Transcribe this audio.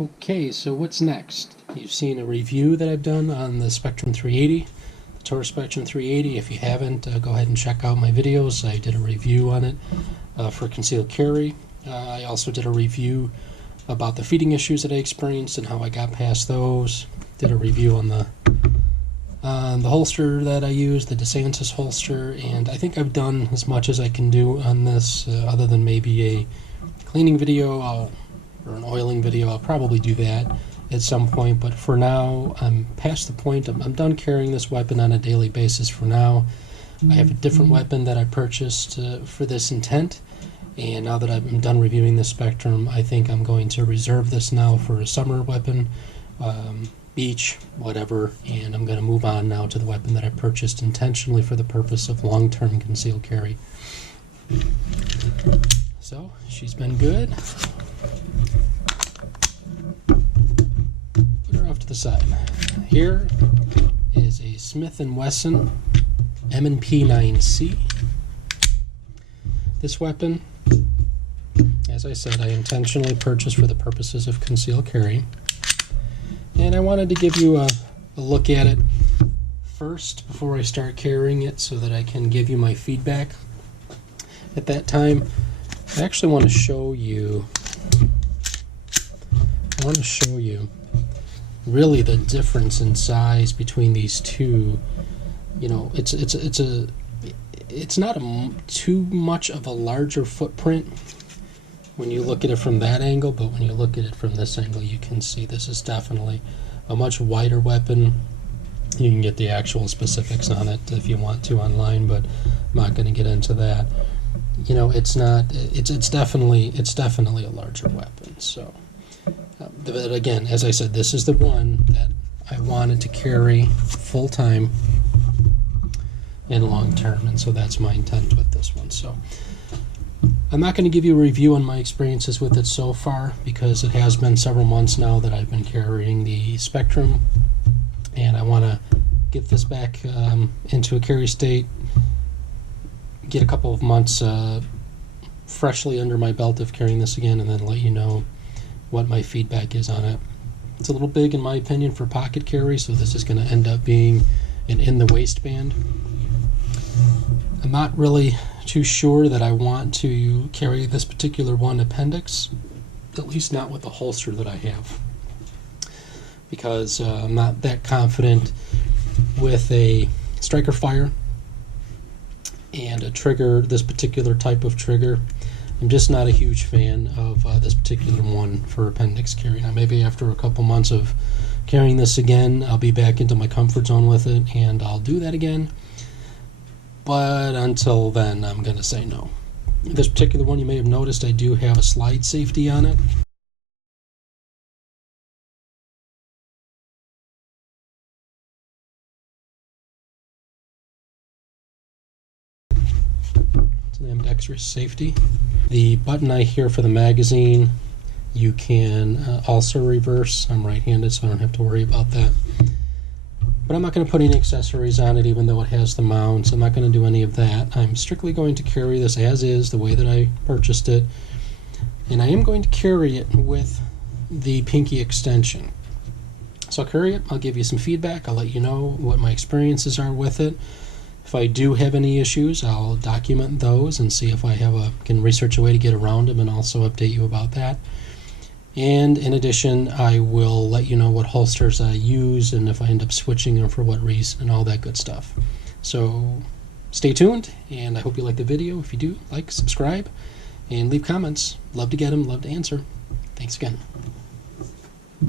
Okay, so what's next? You've seen a review that I've done on the Spectrum 380, the Taurus Spectrum 380. If you haven't, go ahead and check out my videos. I did a review on it for Conceal Carry. I also did a review about the feeding issues that I experienced and how I got past those. Did a review on the holster that I use, the DeSantis holster, and I think I've done as much as I can do on this, other than maybe a cleaning video or an oiling video. I'll probably do that at some point, but for now I'm past the point. I'm done carrying this weapon on a daily basis for now. I have a different weapon that I purchased for this intent, and now that I'm done reviewing the Spectrum, I think I'm going to reserve this now for a summer weapon, beach, whatever, and I'm going to move on now to the weapon that I purchased intentionally for the purpose of long-term concealed carry. So, she's been good. Put her off to the side. Here is a Smith & Wesson M&P 9C. This weapon, as I said, I intentionally purchased for the purposes of concealed carry. And I wanted to give you a look at it first before I start carrying it so that I can give you my feedback at that time. I actually want to show you really the difference in size between these two. You know, it's not too much of a larger footprint when you look at it from that angle, but when you look at it from this angle, you can see this is definitely a much wider weapon. You can get the actual specifics on it if you want to online, but I'm not going to get into that. You know, it's definitely a larger weapon. So, but again, as I said, this is the one that I wanted to carry full time and long term, and so that's my intent with this one. So I'm not going to give you a review on my experiences with it so far, because it has been several months now that I've been carrying the Spectrum, and I want to get this back into a carry state, get a couple of months freshly under my belt of carrying this again, and then let you know what my feedback is on it. It's a little big in my opinion for pocket carry, so this is going to end up being an in the waistband. I'm not really too sure that I want to carry this particular one appendix, at least not with the holster that I have, because I'm not that confident with a striker fire and a trigger, this particular type of trigger. I'm just not a huge fan of this particular one for appendix carry. Now maybe after a couple months of carrying this again, I'll be back into my comfort zone with it and I'll do that again. But until then, I'm going to say no. This particular one, you may have noticed, I do have a slide safety on it. It's an ambidextrous safety. The button I hear for the magazine, you can also reverse. I'm right-handed, so I don't have to worry about that. But I'm not going to put any accessories on it, even though it has the mounts. I'm not going to do any of that. I'm strictly going to carry this as is, the way that I purchased it. And I am going to carry it with the pinky extension. So I'll carry it, I'll give you some feedback, I'll let you know what my experiences are with it. If I do have any issues, I'll document those and see if I can research a way to get around them, and also update you about that. And in addition, I will let you know what holsters I use and if I end up switching them for what reason and all that good stuff. So stay tuned, and I hope you like the video. If you do, like, subscribe, and leave comments. Love to get them, love to answer. Thanks again.